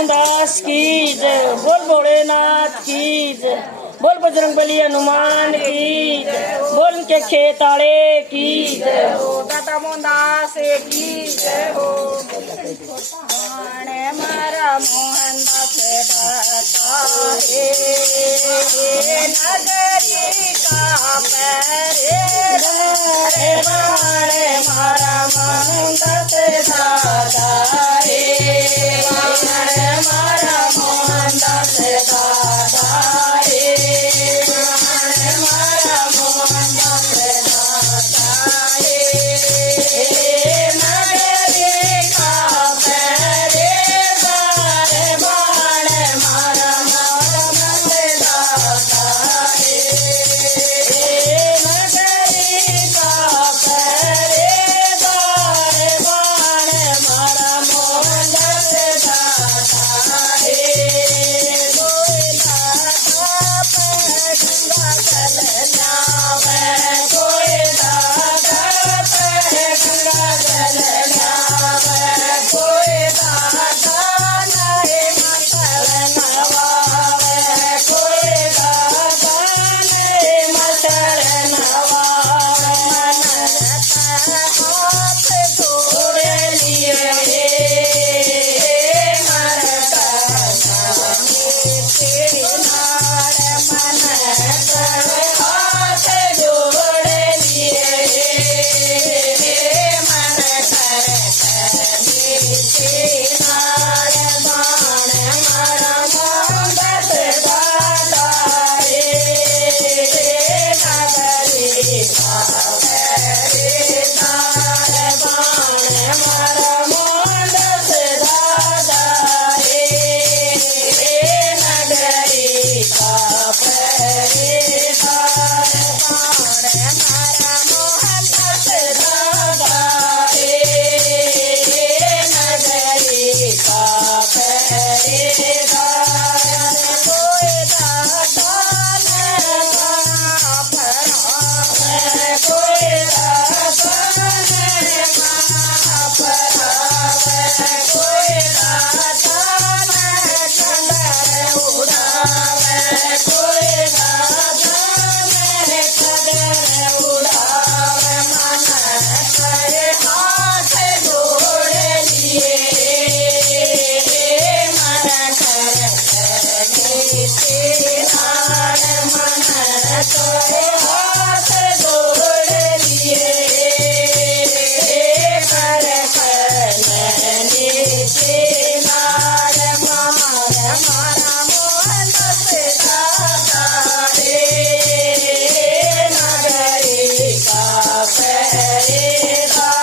दास की जय, बोल भोलेनाथ की जय, बोल बजरंगबली हनुमान की जय, बोल के खेताड़े की जय हो, दादा मोहनदास की जय हो। मारा मोहनदास दाता है नगरी का पैरे मारा मोहनदास दादा रे, मारा मोहनदास दादा रे, मारा मोहनदास दादा रे, नगरी का पैरे मारा मोहनदास दादा रे, नगरी का पैरे मारा मोहनदास दादा रे, कोई दादा पे गंगा जल लावे, कोई दादा पे गंगा जल लावे, कोई दादा नए मसल नवावे, कोई दादा नए मसल नवावे, हाथ जोड़ लिए नगरी का पैरेदार